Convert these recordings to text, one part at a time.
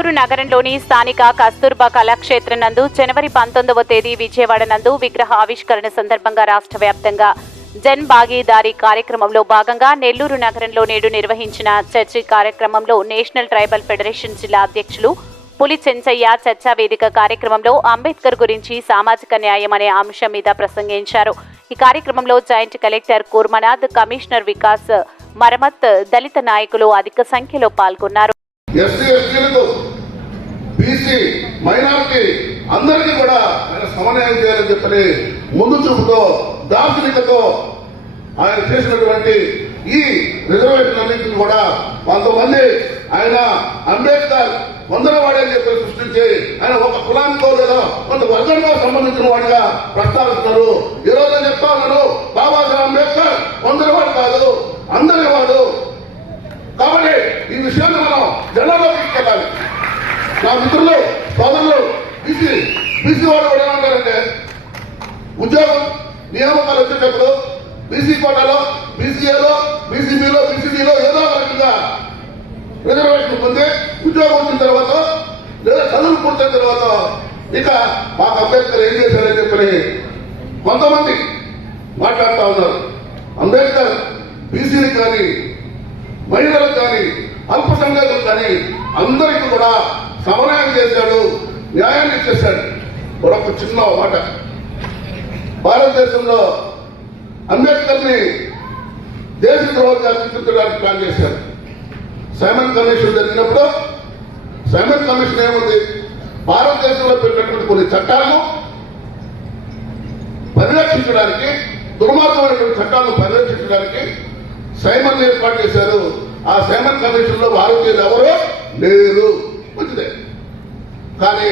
నెల్లూరు నగరంలోని స్థానిక కస్తూర్బా కళాక్షేత్రం నందు జనవరి పంతొమ్మిదవ తేదీ విజయవాడ నందు విగ్రహ ఆవిష్కరణ సందర్భంగా రాష్ట్ర వ్యాప్తంగా జన్ భాగీదారీ కార్యక్రమంలో భాగంగా నెల్లూరు నగరంలో నేడు నిర్వహించిన చర్చి కార్యక్రమంలో నేషనల్ ట్రైబల్ ఫెడరేషన్ జిల్లా అధ్యక్షులు పులి చెంచయ్య చర్చా వేదిక కార్యక్రమంలో అంబేద్కర్ గురించి సామాజిక న్యాయం అనే అంశం మీద ప్రసంగించారు. ఈ కార్యక్రమంలో joint collector Kurmanath commissioner Vikas మరమత్ దళిత నాయకులు అధిక సంఖ్యలో పాల్గొన్నారు. ఎస్సీ ఎస్టీలకు బీసీ మైనారిటీ అందరికీ కూడా ఆయన సమన్వయం చేయాలని చెప్పని ముందు చూపుతో దార్శనికతో ఆయన చేసినటువంటి ఈ రిజర్వేషన్ అన్నింటిని కూడా కొంతమంది ఆయన అంబేద్కర్ వందరవాడే అని చెప్పి సృష్టించి ఆయన ఒక కులానికో లేదా కొంత వర్గంలో సంబంధించిన వాడిగా ప్రస్తావిస్తున్నారు. ఈ రోజు చెప్తా ఉన్నాను బాబాసాహెబ్ అంబేద్కర్ వందరవాడు కాదు అందరి వాడు కాబట్టి ఈ విషయాన్ని మనం జనాల్లో తీసుకెళ్ళాలి నా మిత్రులు సోదరులు బీసీ బీసీ వాళ్ళు కూడా ఏమంటారంటే ఉద్యోగం నియామకాలు వచ్చేటప్పుడు బీసీ కోటాలో బీసీఏలో బీసీబీలో బీసీడీలో ఏదో ఒక రకంగా రిజర్వేషన్ పొంది ఉద్యోగం వచ్చిన తర్వాత లేదా చదువు పూర్తయిన తర్వాత ఇక మాకు అంబేద్కర్ ఏం చేశారని చెప్పని కొంతమంది మాట్లాడుతూ ఉన్నారు. అంబేద్కర్ బీసీలకు కానీ మహిళలకు కానీ అల్పసంఖ్యాకులకు కానీ అందరికీ కూడా సమన్వయం చేశాడు న్యాయాన్ని ఇచ్చేశాడు. మరొక చిన్న మాట. భారతదేశంలో అంబేద్కర్ని దేశ ద్రోహంగా చూపించడానికి ప్లాన్ చేశారు. సైమన్ కమిషన్ జరిగినప్పుడు సైమన్ కమిషన్ ఏముంది? భారతదేశంలో పెట్టినటువంటి కొన్ని చట్టాలను పరిరక్షించడానికి దుర్మార్గమైనటువంటి చట్టాలను పరిరక్షించడానికి సైమన్ ఏర్పాటు చేశారు. ఆ సైమన్ కమిషన్లో భారతీయులు ఎవరు? లేరు. మంచిదే కానీ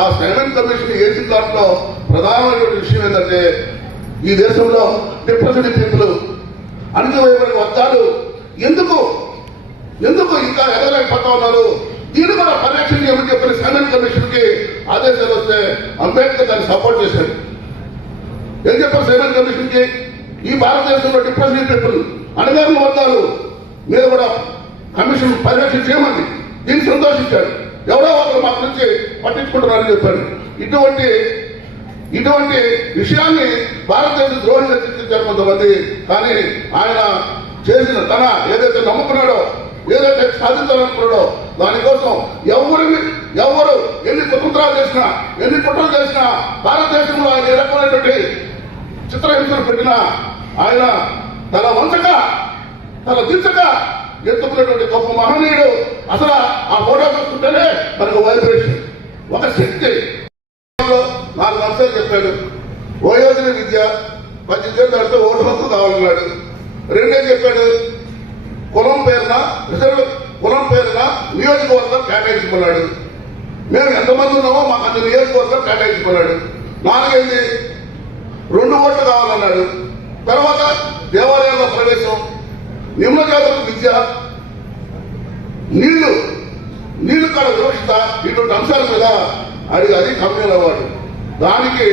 ఆ సైమన్ కమిషన్ ఏసీ దాంట్లో ప్రధానమైన విషయం ఏంటంటే ఈ దేశంలో డిప్రెషన్ పీపుల్ అణిగివేయబడిన వర్గాలు ఎందుకు ఎందుకు ఇంకా ఎదగలేకపోతా ఉన్నారు? దీన్ని కూడా పరిరక్షణ చేయమని చెప్పిన సైమన్ కమిషన్కి ఆదేశాలు వస్తే అంబేద్కర్ దాన్ని సపోర్ట్ చేశాడు. ఏం చెప్పారు సైమన్ కమిషన్కి ఈ భారతదేశంలో డిప్రెషన్ పీపుల్ అణగారిన వర్గాలు మీద కూడా కమిషన్ పరిరక్షణ చేయమని దీన్ని సంతోషించాడు. ఎవరో ఒకరు మన నుంచి పట్టించుకుంటున్నారని చెప్పాడు ఇటువంటి ఇటువంటి విషయాన్ని భారతదేశ ద్రోహిగా చిత్రించారు కొంతమంది. కానీ ఆయన చేసిన తన ఏదైతే నమ్ముకున్నాడో ఏదైతే సాధించాలనుకున్నాడో దానికోసం ఎవరిని ఎవరు ఎన్ని కుతంత్రాలు చేసినా ఎన్ని కుట్రలు చేసినా భారతదేశంలో ఆయన ఏ రకమైనటువంటి చిత్రహింసలు పెట్టినా ఆయన తన వంచక తన దించక ఎత్తుకున్నటువంటి గొప్ప మహనీయుడు. అసలు ఆ ఫోటో చూస్తుంటేనే మనకు వైబ్రేషన్ ఒక శక్తి. నాలుగు అంశాలు చెప్పాడు. వయోజన విద్య పద్దెనిమిది దాంట్లో ఓటు హక్కు కావాలన్నాడు. రెండేం చెప్పాడు? కులం పేరున రిజర్వ్ కులం పేరున నియోజకవర్గం కేటాయించుకున్నాడు. మేము ఎంతమంది ఉన్నామో మాకు అంత నియోజకవర్గం కేటాయించుకున్నాడు. నాలుగైంది? రెండు ఓట్లు కావాలన్నాడు. తర్వాత దేవాలయాల ప్రవేశం. నిమ్న విద్య నీళ్ళు నీళ్ళు కాడ వివక్షత ఇటువంటి అంశాల మీద అడిగి అది కమ్యూనల్ అవార్డు దానికి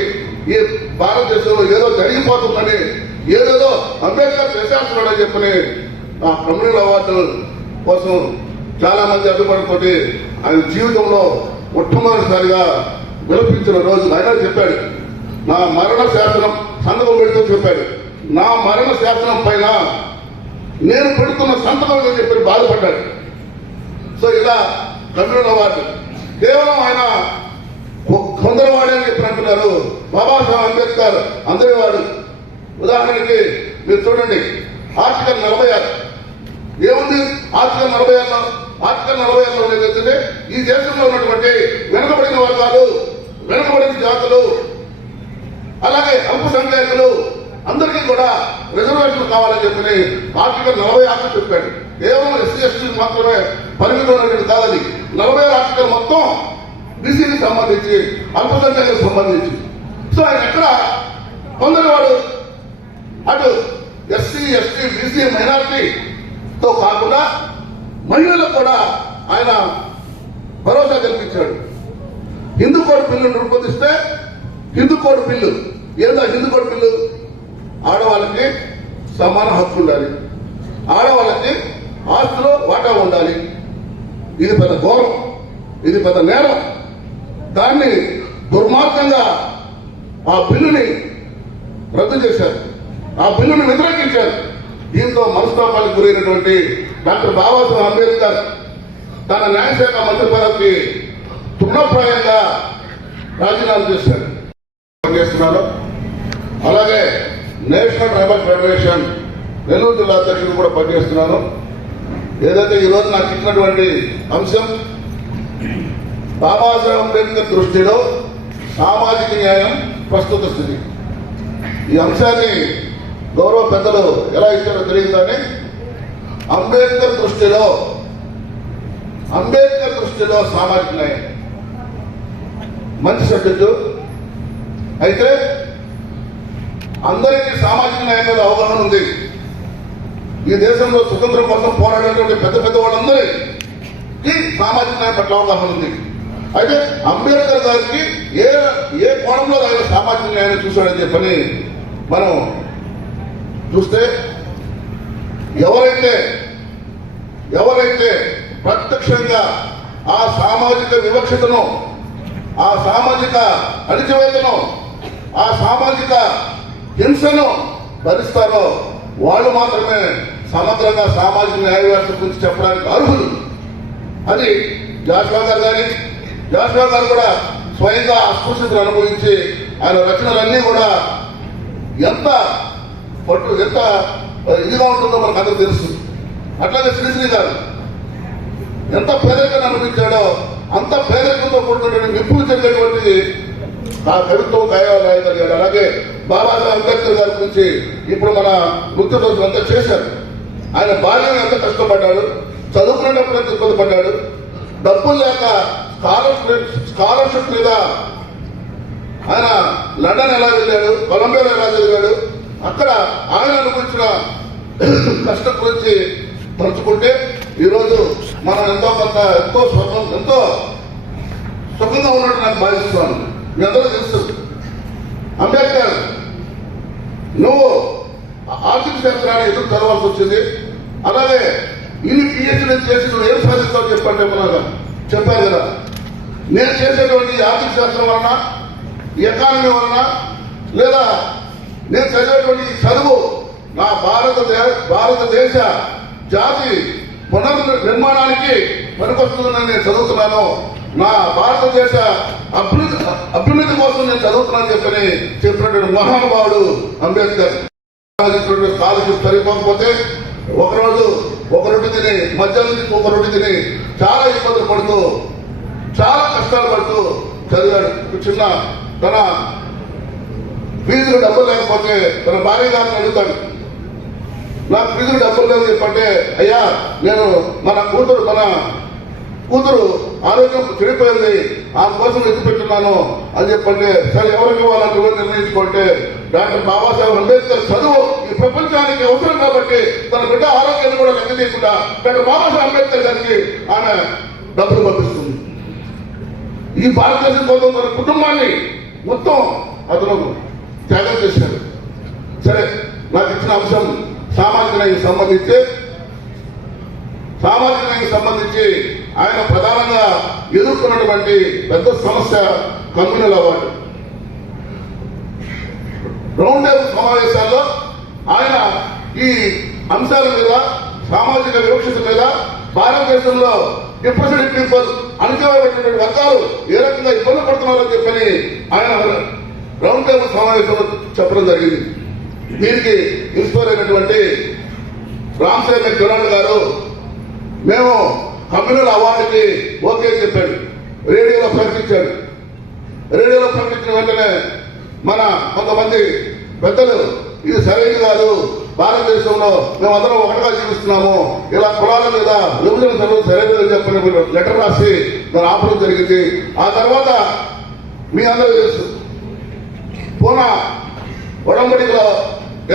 ఈ భారతదేశంలో ఏదో జరిగిపోతుందని ఏదేదో అంబేద్కర్ చేసేస్తున్నాడని చెప్పని ఆ కమ్యూనల్ అవార్డు కోసం చాలా మంది అడ్డుపడితోటి ఆయన జీవితంలో మొట్టమొదటిసారిగా విలపించిన రోజు. ఆయన చెప్పాడు నా మరణ శాసనం సందర్భం పెడుతూ చెప్పాడు నా మరణ శాసనం పైన నేను పెడుతున్న సంతకం అని చెప్పి బాధపడ్డాడు. సో ఇలా కమ్యూనల్ అవార్డు కేవలం ఆయన కొందరవాడే అని చెప్పి అంటున్నారు. బాబాసాహెబ్ అంబేద్కర్ అందరి వాడు. ఉదాహరణకి మీరు చూడండి ఆర్టికల్ నలభై ఆరు. ఏముంది ఆర్టికల్ నలభై ఆరులో? ఆర్టికల్ నలభై ఆరులో ఏదైతే ఈ దేశంలో ఉన్నటువంటి వెనుకబడిన వర్గాలు వెనుకబడిన జాతులు అలాగే అల్పసంఖ్యాకులు అందరికీ కూడా రిజర్వేషన్ కావాలని చెప్పి ఆర్టికల్ నలభై ఆర్టికల్ చెప్పాడు. కేవలం ఎస్సీ ఎస్టీ మాత్రమే పరిమితమైనటువంటి కాదని నలభై ఆర్టికల్ మొత్తం బీసీకి సంబంధించి అల్పసంఖ్యాకులకు సంబంధించి. సో ఆయన ఎక్కడ? కొందరు వాడు అటు ఎస్సీ ఎస్టీ బీసీ మైనార్టీతో కాకుండా మహిళలకు కూడా ఆయన భరోసా కల్పించాడు. హిందూ కోడ్ బిల్లును రూపొందిస్తే హిందూ కోడ్ బిల్లు. ఏందా హిందూ కోడ్ బిల్లు? ఆడవాళ్ళకి సమాన హక్కు ఉండాలి. ఆడవాళ్ళకి ఆస్తిలో వాటా ఉండాలి. ఇది పెద్ద ఘోరం. ఇది పెద్ద నేరం. దాన్ని దుర్మార్గంగా ఆ బిల్లుని రద్దు చేశారు. ఆ బిల్లును వ్యతిరేకించారు. దీంతో మనస్తాపానికి గురైనటువంటి డాక్టర్ బాబాసాహెబ్ అంబేద్కర్ తన న్యాయశాఖ మంత్రి పదవికి తృణప్రాయంగా రాజీనామా చేశారు. చేస్తున్నారు? అలాగే నేషనల్ రైబల్ ఫెడరేషన్ నెల్లూరు జిల్లా అధ్యక్షుడు కూడా పనిచేస్తున్నాను. ఏదైతే ఈరోజు నాకు ఇచ్చినటువంటి అంశం బాబాసాహెబ్ అంబేద్కర్ దృష్టిలో సామాజిక న్యాయం ప్రస్తుత స్థితి. ఈ అంశాన్ని గౌరవ పెద్దలు ఎలా ఇచ్చారో తెలియదు కానీ అంబేద్కర్ దృష్టిలో అంబేద్కర్ దృష్టిలో సామాజిక న్యాయం. మంచి సబ్జెక్టు. అయితే అందరికీ సామాజిక న్యాయం మీద అవగాహన ఉంది. ఈ దేశంలో స్వతంత్రం కోసం పోరాడేటువంటి పెద్ద పెద్ద వాళ్ళందరికీ సామాజిక న్యాయం పట్ల అవగాహన ఉంది. అయితే అంబేద్కర్ గారికి ఏ ఏ కోణంలో ఆయన సామాజిక న్యాయాన్ని చూశాడని చెప్పని మనం చూస్తే ఎవరైతే ఎవరైతే ప్రత్యక్షంగా ఆ సామాజిక వివక్షతను ఆ సామాజిక అణిచివేతను ఆ సామాజిక హింసను భరిస్తారో వాళ్ళు మాత్రమే సమగ్రంగా సామాజిక న్యాయ వ్యవస్థ గురించి చెప్పడానికి అర్హులు. అది జాషువా గారు కానీ జాషువా గారు కూడా స్వయంగా అస్పృశ్యతను అనుభవించి ఆయన రచనలన్నీ కూడా ఎంత పట్టు ఎంత ఇదిగా ఉంటుందో మనకు అందరూ తెలుసు. అట్లాగే శ్రీశ్రీ గారు ఎంత పేదరికాన్ని అనుభవించాడో అంత పేదరికంతో కూడుకున్నటువంటి నిప్పులు చెందేటువంటి ఆ ప్రభుత్వం కయాలు రాయగలిగాడు అలాగే బాబాసాహెబ్ అంబేద్కర్ గారి గురించి ఇప్పుడు మన నృత్య అంతా చేశారు. ఆయన బాల్యం ఎంత కష్టపడ్డాడు చదువుకునేటప్పుడు ఎంత ఇబ్బంది పడ్డాడు డబ్బులు లేక స్కాలర్షిప్ స్కాలర్షిప్ మీద ఆయన లండన్ ఎలా వెళ్ళాడు కొలంబియాలో ఎలా చదివాడు అక్కడ ఆయన అనుభవించిన కష్టం గురించి తలుచుకుంటే ఈరోజు మనం ఎంతో కొంత ఎంతో సుఖం ఎంతో సుఖంగా ఉన్నట్టు నాకు భావిస్తున్నాను. మీ అందరూ తెలుసు. అంబేద్కర్ నువ్వు ఆర్థిక శాస్త్రాన్ని ఎదురు చదవాల్సి వచ్చింది. అలాగే ఇన్ని పిహెచ్డీ చేసి నువ్వు ఏం సాధిస్తావు చెప్పండి ఏమన్నా చెప్పారు కదా. నేను చేసేటువంటి ఆర్థిక శాస్త్రం వలన ఎకానమీ వలన లేదా నేను చదివేటువంటి చదువు నా భారతదేశ భారతదేశ జాతి పునర్ నిర్మాణానికి పనికొస్తుందని నేను చదువుతున్నాను. నా భారతదేశ అభ్యున్నతి అభ్యున్నతి కోసం నేను చదువుతున్నాను చెప్పని చెప్పినటువంటి మహానుభావుడు అంబేద్కర్. స్కాలర్షిప్ సరిపోకపోతే ఒకరోజు ఒక రొట్టి తిని మధ్యాహ్నం నుంచి ఒక రొట్టి తిని చాలా ఇబ్బందులు పడుతూ చాలా కష్టాలు పడుతూ చదివాడు. చిన్న తన ఫీజులు డబ్బులు లేకపోతే తన భార్య గారిని అడుగుతాడు. నాకు ఫీజులు డబ్బులు లేవు చెప్పంటే అయ్యా నేను మన కూతురు మన కూతురు ఆరోగ్యం చెడిపోయింది. ఆ కోసం ఎత్తి పెట్టున్నాను అని చెప్పంటే సరే ఎవరికి ఇవ్వాలని ఎవరు నిర్ణయించుకుంటే? డాక్టర్ బాబాసాహెబ్ అంబేద్కర్ చదువు ఈ ప్రపంచానికి అవసరం కాబట్టి తన బిడ్డ ఆరోగ్యాన్ని కూడా లెక్క చేయకుండా డాక్టర్ బాబాసాహెబ్ అంబేద్కర్ గారికి ఆమె డబ్బులు పంపిస్తుంది. ఈ భారతదేశం కోసం తన కుటుంబాన్ని మొత్తం అతను త్యాగం చేశాడు సరే నాకు ఇచ్చిన అంశం సామాజిక న్యాయం సంబంధించి సామాజిక న్యాయం సంబంధించి ఆయన ప్రధానంగా ఎదుర్కొన్నటువంటి పెద్ద సమస్య కమ్యూనల్ అవార్డు రౌండ్ టేబుల్ సమావేశాల్లో ఆయన ఈ అంశాల మీద సామాజిక వివక్షత మీద భారతదేశంలో డిప్రెషన్ పీపుల్ అణచివేయబడినటువంటి వర్గాలు ఏ రకంగా ఇబ్బంది పడుతున్నారో చెప్పని ఆయన రౌండ్ టేబుల్ సమావేశంలో చెప్పడం జరిగింది. దీనికి ఇన్స్పైర్ అయినటువంటి రామ్ కిరణ్ గారు మేము కమ్యూనల్ అవార్డుకి ఓకే చెప్పాడు. రేడియోలో ప్రకటించాడు. రేడియోలో ప్రకటించిన వెంటనే మన కొంతమంది పెద్దలు ఇది సరైనది కాదు. భారతదేశంలో మేమందరం ఒకటిగా జీవిస్తున్నాము. ఇలా కులాల మీద విభజన సభలు సరైనదని చెప్పని లెటర్ రాసి దాన్ని ఆపడం జరిగింది. ఆ తర్వాత మీ అందరూ తెలుసు పూనా ఒడంబడిలో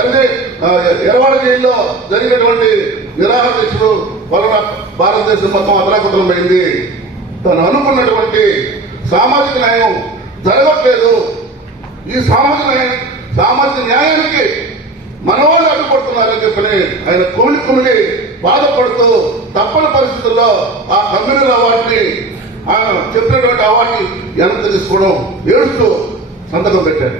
ఎల్జీ ఎరవాడ జైల్లో జరిగినటువంటి నిరాహార దీక్షలు వలన భారతదేశం మొత్తం అదలాకుతలమైంది తను అనుకున్నటువంటి సామాజిక న్యాయం జరగట్లేదు. ఈ సామాజిక న్యాయం సామాజిక న్యాయానికి మనవాళ్ళు అడ్డుపడుతున్నారని చెప్పని ఆయన కుమిలి కుమిలి బాధపడుతూ తప్పని పరిస్థితుల్లో ఆ కమ్యూనల్ అవార్డుని చెప్పినటువంటి అవార్డుని వెనక్కి తీసుకోవడం ఏడుస్తూ సంతకం పెట్టారు.